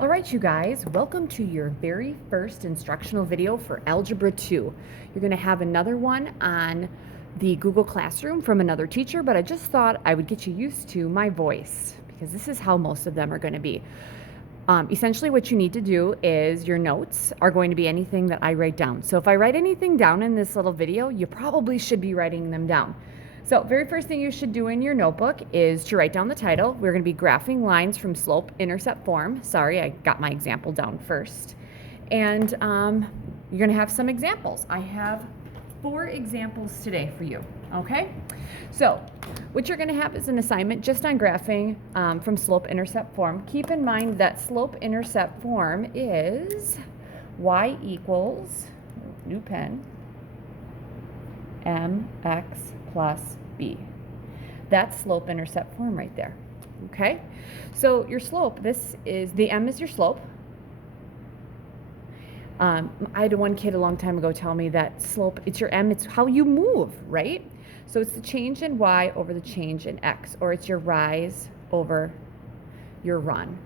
All right, you guys, welcome to your very first instructional video for Algebra 2. You're going to have another one on the Google Classroom from another teacher, but I just thought I would get you used to my voice because this is how most of them are going to be. Essentially, what you need to do is your notes are going to be anything that I write down. So if I write anything down in this little video, you probably should be writing them down. So very first thing you should do in your notebook is to write down the title. We're going to be graphing lines from slope-intercept form. Sorry, I got my example down first. And you're going to have some examples. I have 4 examples today for you, okay? So what you're going to have is an assignment just on graphing from slope-intercept form. Keep in mind that slope-intercept form is y equals, new pen, mx plus b. That's slope-intercept form right there, okay? So your slope, this is, the m is your slope. I had one kid a long time ago tell me that slope, it's your m, it's how you move, right? So it's the change in y over the change in x, or it's your rise over your run,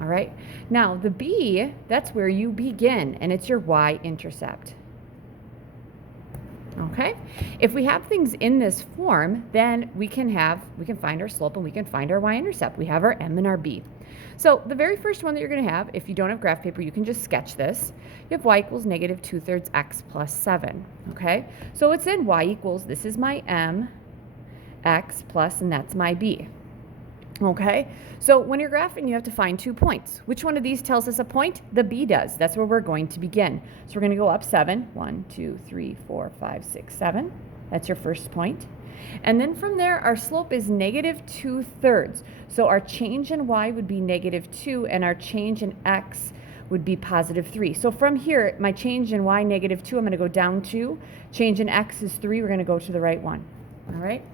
all right? Now the b, that's where you begin, and it's your y-intercept. Okay, if we have things in this form, then we can find our slope and we can find our y-intercept. We have our m and our b. So the very first one that you're going to have, if you don't have graph paper, you can just sketch this. You have y equals negative 2/3 x plus 7. Okay, so it's in y equals, this is my m, x plus, and that's my b. Okay, so when you're graphing, you have to find 2 points. Which one of these tells us a point? The B does. That's where we're going to begin. So we're going to go up 7. 1, 2, 3, 4, 5, 6, 7. That's your first point. And then from there, our slope is negative 2/3. So our change in y would be negative 2, and our change in x would be positive 3. So from here, my change in y, negative 2, I'm going to go down 2. Change in x is 3. We're going to go to the right one. All right?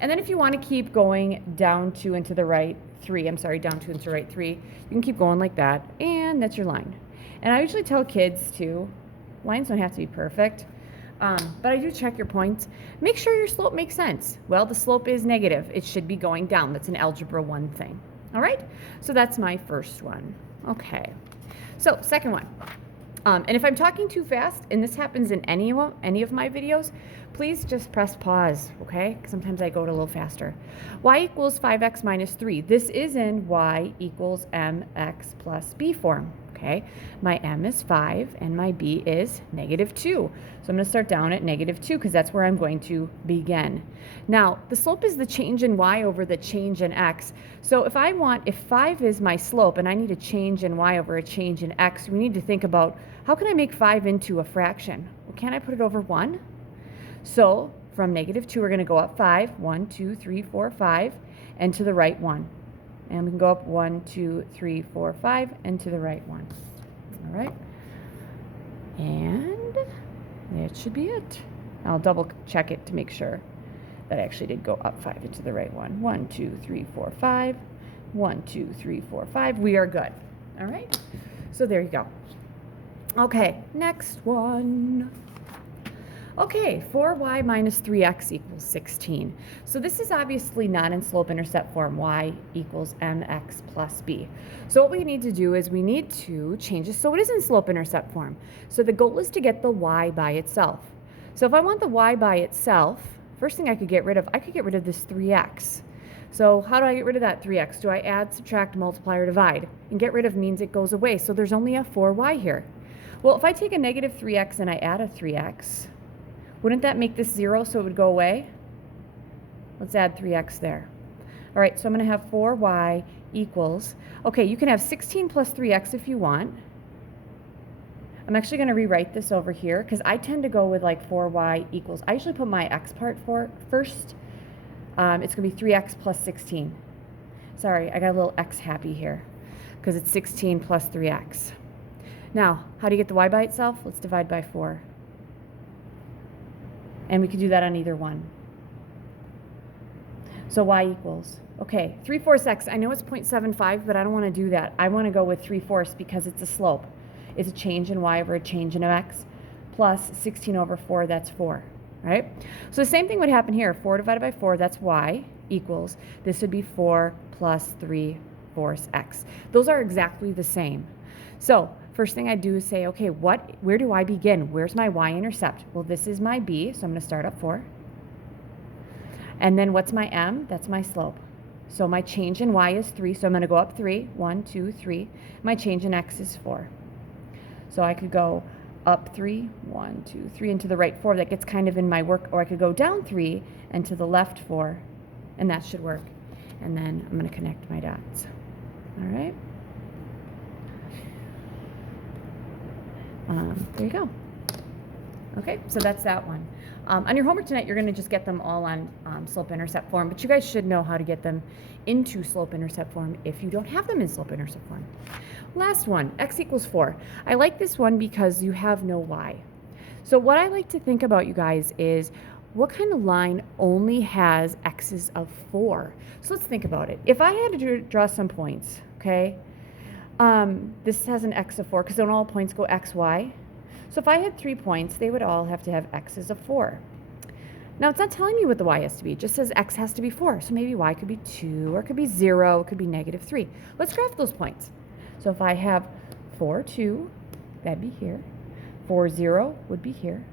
And then if you want to keep going down 2 and to the right 3, down 2 and to the right 3, you can keep going like that, and that's your line. And I usually tell kids too, lines don't have to be perfect, but I do check your points. Make sure your slope makes sense. Well, the slope is negative. It should be going down. That's an Algebra 1 thing. All right? So that's my first one. Okay. So second one. And if I'm talking too fast, and this happens in any of my videos, please just press pause, okay? Because sometimes I go a little faster. Y equals 5x minus 3. This is in y equals mx plus b form, okay? My m is 5, and my b is negative 2. So I'm going to start down at negative 2 because that's where I'm going to begin. Now, the slope is the change in y over the change in x. So if 5 is my slope and I need a change in y over a change in x, we need to think about, how can I make 5 into a fraction? Well, can't I put it over 1? So from negative 2, we're going to go up 5. 1, 2, 3, 4, 5, and to the right 1. And we can go up 1, 2, 3, 4, 5, and to the right 1. All right? And that should be it. I'll double check it to make sure that I actually did go up 5 into the right one. 1, 2, 3, 4, 5. 1, 2, 3, 4, 5. We are good. All right? So there you go. Okay, next one. Okay, 4y minus 3x equals 16. So this is obviously not in slope-intercept form, y equals mx plus b. So what we need to do is we need to change this so it is in slope-intercept form. So the goal is to get the y by itself. So if I want the y by itself, first thing I could get rid of this 3x. So how do I get rid of that 3x? Do I add, subtract, multiply, or divide? And get rid of means it goes away, so there's only a 4y here. Well, if I take a negative 3x and I add a 3x, wouldn't that make this 0 so it would go away? Let's add 3x there. All right, so I'm going to have 4y equals, okay, you can have 16 plus 3x if you want. I'm actually going to rewrite this over here because I tend to go with like 4y equals, I usually put my x part first. It's going to be 3x plus 16. Sorry, I got a little x happy here because it's 16 plus 3x. Now, how do you get the y by itself? Let's divide by 4. And we can do that on either one. So y equals, okay, 3/4 x. I know it's 0.75, but I don't want to do that. I want to go with 3/4 because it's a slope. It's a change in y over a change in x, plus 16 over 4, that's 4, right? So the same thing would happen here. 4 divided by 4, that's y, equals, this would be 4 plus 3/4. force x. Those are exactly the same. So first thing I do is say, okay, where do I begin? Where's my y-intercept? Well, this is my b, so I'm going to start up 4. And then what's my m? That's my slope. So my change in y is 3, so I'm going to go up 3. 1, 2, 3. My change in x is 4. So I could go up 3, 1, 2, 3, and to the right 4. That gets kind of in my work. Or I could go down 3 and to the left 4, and that should work. And then I'm going to connect my dots. All right. There you go. Okay, so that's that one. On your homework tonight, you're going to just get them all on slope-intercept form, but you guys should know how to get them into slope-intercept form if you don't have them in slope-intercept form. Last one, x equals 4. I like this one because you have no y. So what I like to think about, you guys, is what kind of line only has x's of 4? So let's think about it. If I had to draw some points, okay, this has an x of 4 because then all points go x, y. So if I had 3 points, they would all have to have x's of 4. Now, it's not telling me what the y has to be. It just says x has to be 4. So maybe y could be 2, or it could be 0, it could be negative 3. Let's graph those points. So if I have 4, 2, that'd be here. 4, 0 would be here.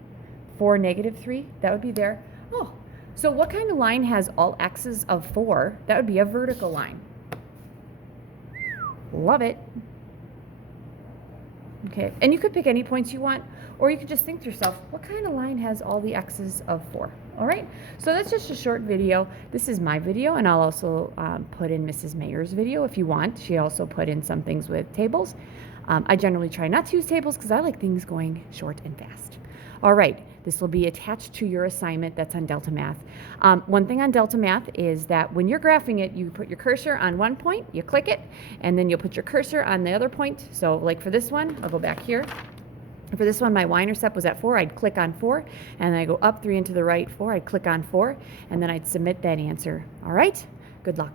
4, negative 3, that would be there. Oh, so what kind of line has all x's of 4? That would be a vertical line. Love it. Okay, and you could pick any points you want, or you could just think to yourself, what kind of line has all the x's of 4? All right, so that's just a short video. This is my video, and I'll also put in Mrs. Mayer's video if you want. She also put in some things with tables. I generally try not to use tables because I like things going short and fast. All right, this will be attached to your assignment that's on Delta Math. One thing on Delta Math is that when you're graphing it, you put your cursor on one point, you click it, and then you'll put your cursor on the other point. So like for this one, I'll go back here. For this one, my y-intercept was at 4. I'd click on 4, and then I go up 3 and to the right 4. I'd click on 4, and then I'd submit that answer. All right? Good luck.